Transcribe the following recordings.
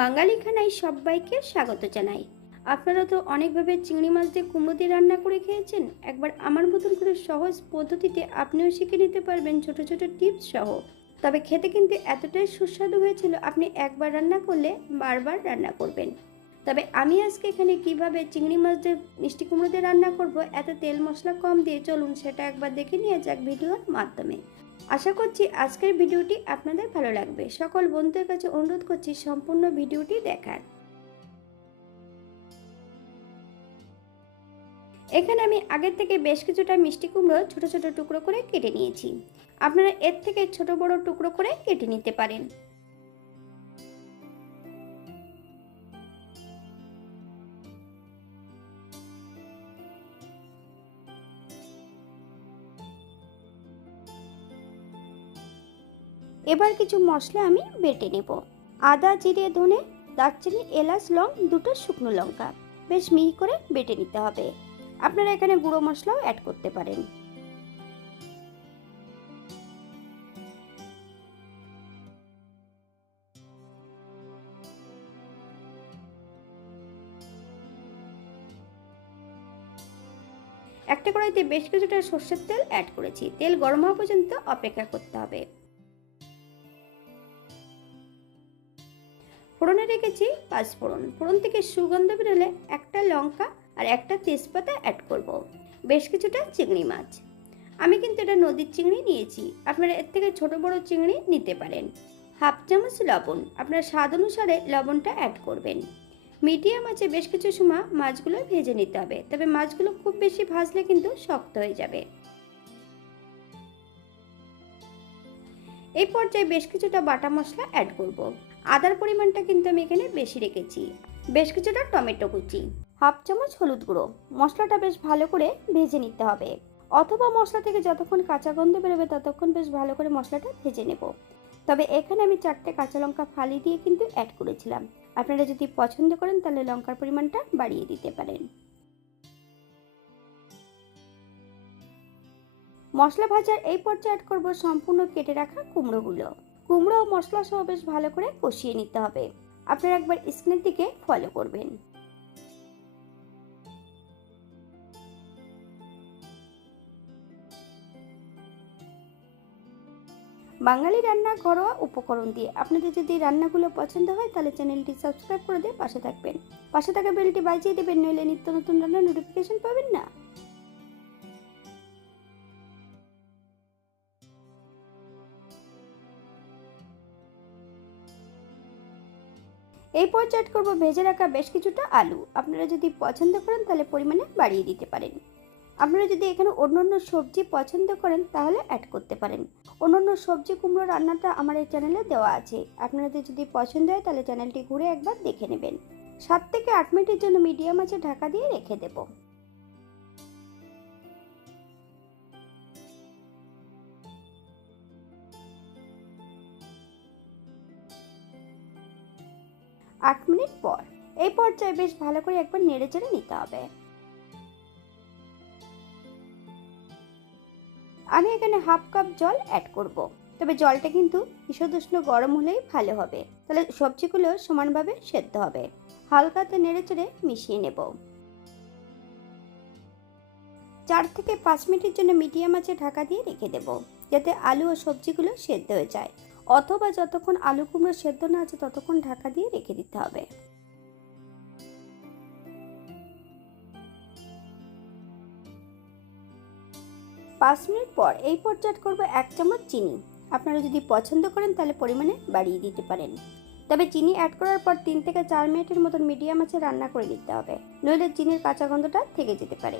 বাঙালি খানায় সবাইকে স্বাগত জানাই। আপনারা তো অনেকভাবে চিংড়ি মাছ দিয়ে কুমড়ো দিয়ে রান্না করে খেয়েছেন। একবার আমার মতন করে সহজ পদ্ধতিতে আপনিও শিখে নিতে পারবেন ছোট ছোট টিপস সহ। তবে খেতে কিন্তু এতটাই সুস্বাদু হয়েছিল, আপনি একবার রান্না করলে বারবার রান্না করবেন। তবে আমি আজকে এখানে কীভাবে চিংড়ি মাছ দিয়ে মিষ্টি কুমড়ো দিয়ে রান্না করব, এত তেল মশলা কম দিয়ে চলুন সেটা একবার দেখে নিয়ে যাক ভিডিওর মাধ্যমে। আশা করছি আজকের ভিডিওটি আপনাদের ভালো লাগবে। সকল বন্ধুদের কাছে অনুরোধ করছি সম্পূর্ণ ভিডিওটি দেখার। এখানে আমি আগের থেকে বেশ কিছুটা মিষ্টি কুমড়ো ছোটো ছোটো টুকরো করে কেটে নিয়েছি। আপনারা এর থেকে ছোট বড় টুকরো করে কেটে নিতে পারেন। এবার কিছু মশলা আমি বেটে নেব। আদা, জিরে, ধনে, দারচিনি, এলাচ, লং, দুটো শুকনো লঙ্কা। বেশ মিহি করে বেটে নিতে হবে। আপনারা এখানে গুঁড়ো মশলাও অ্যাড করতে পারেন। একটা কড়াইতে বেশ কিছুটা সর্ষের তেল অ্যাড করেছি। তেল গরম হওয়া পর্যন্ত অপেক্ষা করতে হবে। ফোড়নে রেখেছি, পাঁচ ফোড়ন। ফোড়ন থেকে সুগন্ধ বেরোলে একটা লঙ্কা আর একটা তেজপাতা অ্যাড করব। বেশ কিছুটা চিংড়ি মাছ। আমি কিন্তু এটা নদীর চিংড়ি নিয়েছি। আপনারা এর থেকে ছোট বড় চিংড়ি নিতে পারেন। হাফ চামচ লবণ। আপনার স্বাদ অনুসারে লবণটা অ্যাড করবেন। মিডিয়াম আছে বেশ কিছু সময় মাছগুলো ভেজে নিতে হবে। তবে মাছগুলো খুব বেশি ভাজলে কিন্তু শক্ত হয়ে যাবে। এই পর্যায়ে বেশ কিছুটা বাটা মশলা অ্যাড করব। আদার পরিমাণটা কিন্তু আমি এখানে বেশি রেখেছি। বেশ কিছুটা টমেটো কুচি, হাফ চামচ হলুদ গুঁড়ো, মশলাটা বেশ ভালো করে ভেজে নিতে হবে। অথবা মশলা থেকে যতক্ষণ কাঁচা গন্ধ বেরোবে ততক্ষণ বেশ ভালো করে মশলাটা ভেজে নেব। তবে এখানে আমি চারটে কাঁচা লঙ্কা ফালি দিয়ে কিন্তু অ্যাড করেছিলাম। আপনারা যদি পছন্দ করেন তাহলে লঙ্কার পরিমাণটা বাড়িয়ে দিতে পারেন। মশলা ভাজার এই পর্যায়ে অ্যাড করব সম্পূর্ণ কেটে রাখা কুমড়োগুলো। কুমড়ো ও মশলা সহ বেশ ভালো করে কষিয়ে নিতে হবে। আপনারা একবার স্ক্রিনের দিকে ফলো করবেন। বাঙালি রান্না ঘরোয়া উপকরণ দিয়ে আপনাদের যদি রান্নাগুলো পছন্দ হয়, তাহলে চ্যানেলটি সাবস্ক্রাইব করে দিয়ে পাশে থাকবেন। পাশে থাকা বেলটি বাজিয়ে দেবেন, নইলে নিত্য নতুন রান্নার নোটিফিকেশন পাবেন না। এই পর্যায়ে অ্যাড করব ভেজে রাখা বেশ কিছুটা আলু। আপনারা যদি পছন্দ করেন তাহলে পরিমাণে বাড়িয়ে দিতে পারেন। আপনারা যদি এখানে অন্য অন্য সবজি পছন্দ করেন তাহলে অ্যাড করতে পারেন। অন্য অন্য সবজি কুমড়ো রান্নাটা আমার এই চ্যানেলে দেওয়া আছে। আপনাদের যদি পছন্দ হয় তাহলে চ্যানেলটি ঘুরে একবার দেখে নেবেন। সাত থেকে আট মিনিটের জন্য মিডিয়াম আছে, ঢাকা দিয়ে রেখে দেব। আট মিনিট পর। এই পর্যায়ে বেশ ভালো করে একবার নেড়ে চেড়ে নিতে হবে। আমি এখানে হাফ কাপ জল অ্যাড করব। তবে জলটা কিন্তু ঈষদুষ্ণ গরম হলেই ভালো হবে। তাহলে সবজিগুলো সমানভাবে সেদ্ধ হবে। হালকাতে নেড়ে চেড়ে মিশিয়ে নেব। চার থেকে পাঁচ মিনিটের জন্য মিডিয়াম আঁচে ঢাকা দিয়ে রেখে দেব। যাতে আলু ও সবজিগুলো সেদ্ধ হয়ে যায়। অথবা যতক্ষণ আলু কুমড়ো সেদ্ধ না আছে ততক্ষণ ঢাকা দিয়ে রেখে দিতে হবে। পাঁচ মিনিট পর এই পর্যায়ে করব এক চামচ চিনি। আপনারা যদি পছন্দ করেন তাহলে পরিমাণে বাড়িয়ে দিতে পারেন। তবে চিনি অ্যাড করার পর তিন থেকে চার মিনিটের মতন মিডিয়াম আছে রান্না করে নিতে হবে। নইলে চিনির কাঁচা গন্ধটা থেকে যেতে পারে।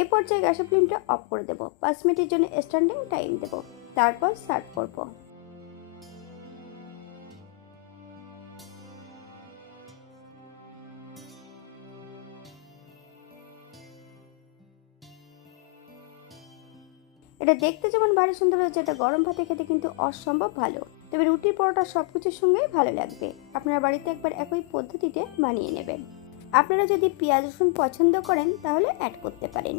এই পর্যায়ে গ্যাসের ফ্লেমটা অফ করে দেবো। পাঁচ মিনিটের জন্য স্ট্যান্ডিং টাইম দেবো। তারপর সার্ভ করব। এটা দেখতে যেমন ভারী সুন্দর হয়েছে, এটা গরম ভাতে খেতে কিন্তু অসম্ভব ভালো। তবে রুটি পরোটা সব কিছুর সঙ্গেই ভালো লাগবে। আপনারা বাড়িতে একবার একই পদ্ধতিতে বানিয়ে নেবেন। আপনারা যদি পেঁয়াজ রসুন পছন্দ করেন, তাহলে অ্যাড করতে পারেন।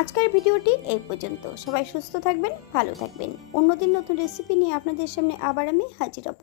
আজকের ভিডিওটি এই পর্যন্ত। সবাই সুস্থ থাকবেন, ভালো থাকবেন। অন্যদিন নতুন রেসিপি নিয়ে আপনাদের সামনে আবার আমি হাজির হব।